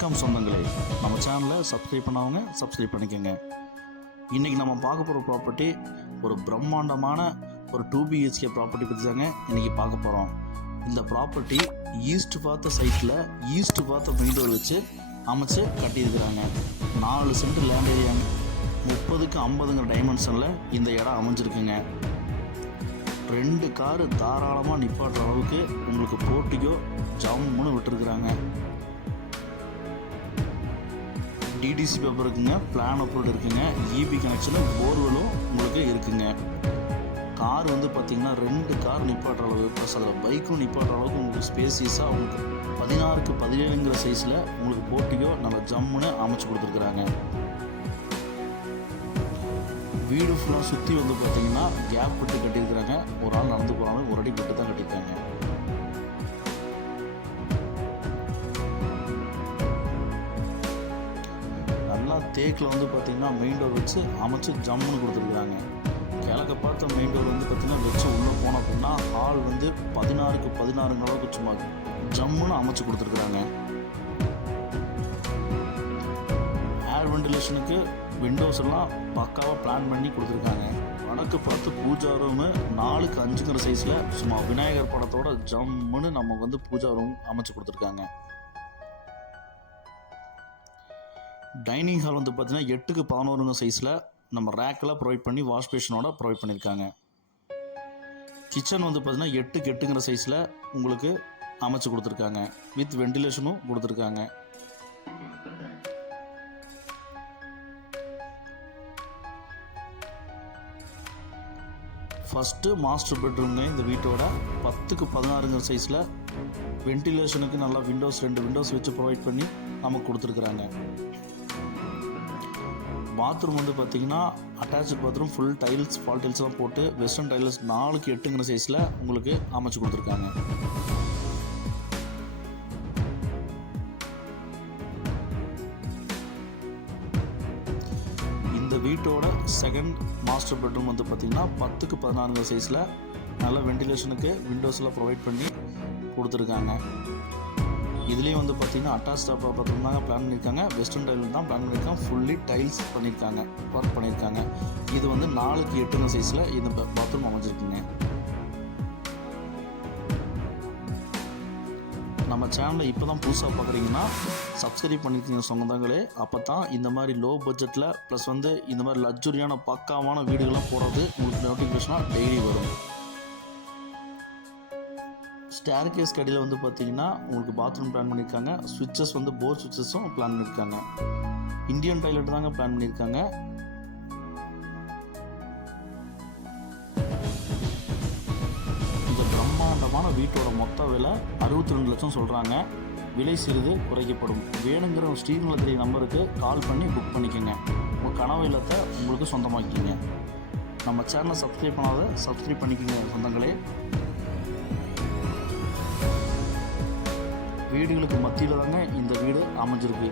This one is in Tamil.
வணக்கம் சொந்தங்களே. நம்ம சேனலை சப்ஸ்கிரைப் பண்ணவங்க சப்ஸ்கிரைப் பண்ணிக்கோங்க. இன்றைக்கி நம்ம பார்க்க போகிற ப்ராப்பர்ட்டி ஒரு பிரம்மாண்டமான ஒரு டூ பிஹெச்கே ப்ராப்பர்ட்டி பற்றி தாங்க இன்றைக்கி பார்க்க போகிறோம் இந்த ப்ராப்பர்ட்டி ஈஸ்ட் பார்த்த சைட்டில் ஈஸ்ட் பார்த்த மெயின் வச்சு அமைச்சு கட்டியிருக்கிறாங்க. நாலு சென்ட் லேண்ட் ஏரியாங்க முப்பதுக்கு ஐம்பதுங்கிற டைமென்ஷனில் இந்த இடம் அமைஞ்சிருக்குங்க. ரெண்டு காரு தாராளமாக நிப்பாட்டுற அளவுக்கு உங்களுக்கு போட்டிக்கோ ஜம்முன்னு விட்டுருக்குறாங்க. டிடிசி பேப்பர் இருக்குங்க பிளான் அப்ரூவ் இருக்குங்க இபி கனெக்ஷனும் போர்வெலும் உங்களுக்கு இருக்குங்க. கார் வந்து பார்த்தீங்கன்னா ரெண்டு கார் நிப்பாட்டுற அளவு ப்ளஸ் அதில் பைக்கும் நிப்பாட்டுற அளவுக்கு உங்களுக்கு ஸ்பேசியஸாக உங்களுக்கு பதினாறுக்கு பதினேழுங்கிற சைஸில் உங்களுக்கு போட்டியோ நம்ம ஜம்முன்னு அமைச்சு கொடுத்துருக்குறாங்க. வீடு ஃபுல்லாக சுற்றி வந்து பார்த்தீங்கன்னா கேப் விட்டு கட்டியிருக்கிறாங்க. ஒரு ஆள் நடந்து போகிறாங்க ஒரு அடி விட்டு தான் கட்டியிருக்காங்க. தேக்கில் வந்து பார்த்திங்கன்னா மெயின் டோர் வச்சு அமைச்சு ஜம்முன்னு கொடுத்துருக்குறாங்க. கிழக்க பார்த்த மெயின் டோர் வந்து பார்த்தீங்கன்னா வச்சு உள்ளே போனோம் அப்படின்னா ஹால் வந்து பதினாறுக்கு பதினாறுங்க அளவுக்கு சும்மா ஜம்முன்னு அமைச்சு கொடுத்துருக்குறாங்க. ஏர் வென்டிலேஷனுக்கு விண்டோஸ் எல்லாம் பக்காவாக பிளான் பண்ணி கொடுத்துருக்காங்க. வடக்கு பார்த்து பூஜா ரூமு நாலுக்கு அஞ்சுங்கிற சைஸில் சும்மா விநாயகர் படத்தோட ஜம்முன்னு நம்ம வந்து பூஜா ரூம் அமைச்சு கொடுத்துருக்காங்க. டைனிங் ஹால் வந்து பார்த்தீங்கன்னா எட்டுக்கு பதினோருங்க சைஸில் நம்ம ரேக்கில் ப்ரொவைட் பண்ணி வாஷ் பேஷனோட ப்ரொவைட் பண்ணியிருக்காங்க. கிச்சன் வந்து பார்த்தீங்கன்னா எட்டுக்கு எட்டுங்கிற சைஸில் உங்களுக்கு அமைச்சு கொடுத்துருக்காங்க. வித் வெண்டிலேஷனும் கொடுத்துருக்காங்க. ஃபஸ்ட்டு மாஸ்டர் பெட்ரூம்ங்க இந்த வீட்டோட பத்துக்கு பதினாறுங்கிற சைஸில் வென்டிலேஷனுக்கு நல்லா விண்டோஸ் ரெண்டு விண்டோஸ் வச்சு ப்ரொவைட் பண்ணி நமக்கு கொடுத்துருக்குறாங்க. பாத்ரூம் வந்து பார்த்தீங்கன்னா attach bathroom full tiles fall டைல்ஸ்லாம் போட்டு வெஸ்டர்ன் டைல்ஸ் நாலுக்கு எட்டுங்கிற சைஸில் உங்களுக்கு அமைச்சு கொடுத்துருக்காங்க. இந்த வீட்டோட செகண்ட் மாஸ்டர் பெட்ரூம் வந்து பார்த்தீங்கன்னா பத்துக்கு பதினான்கு சைஸில் நல்ல வென்டிலேஷனுக்கு விண்டோஸ்லாம் ப்ரொவைட் பண்ணி கொடுத்துருக்காங்க. இதுலேயும் வந்து பார்த்தீங்கன்னா அட்டாச் பாத்ரூம் தாங்க பிளான் பண்ணியிருக்காங்க வெஸ்டர்ன் டைல் தான் பிளான் பண்ணியிருக்காங்க ஃபுல்லி டைல்ஸ் பண்ணியிருக்காங்க ஒர்க் பண்ணியிருக்காங்க இது வந்து நாலுக்கு எட்டுங்க சைஸில் இந்த பாத்ரூம் அமைஞ்சிருக்குங்க. நம்ம சேனலை இப்போ தான் புதுசாக பார்க்குறீங்கன்னா சப்ஸ்கிரைப் பண்ணிக்கோங்க சொந்தங்களே. அப்போ தான் இந்த மாதிரி லோ பட்ஜெட்டில் ப்ளஸ் வந்து இந்த மாதிரி லக்ஸுரியான பக்காவான வீடுகள்லாம் போடுறது உங்களுக்கு நோட்டிஃபிகேஷனாக டெய்லி வரும். ஸ்டேர் கேஸ் கடையில் வந்து பார்த்தீங்கன்னா உங்களுக்கு பாத்ரூம் பிளான் பண்ணியிருக்காங்க சுவிட்சஸ் வந்து போர் சுவிட்சஸும் பிளான் பண்ணியிருக்காங்க இந்தியன் டாய்லெட் தாங்க பிளான் பண்ணியிருக்காங்க இந்த பிரம்மாண்டமான வீட்டோட மொத்த விலை அறுபத்தி ரெண்டு லட்சம் சொல்கிறாங்க விலை சிறிது குறைக்கப்படும். வேணுங்கிற ஸ்ரீநிலத்திரி நம்பருக்கு கால் பண்ணி புக் பண்ணிக்கோங்க. உங்கள் கனவு இல்லத்தை உங்களுக்கு சொந்தமாக்கிங்க நம்ம சேனலை சப்ஸ்கிரைப் பண்ணாத சப்ஸ்கிரைப் பண்ணிக்கோங்க சொந்தங்களே. வீடுகளுக்கு மத்தியில் தாங்க இந்த வீடு அமைஞ்சிருக்கு.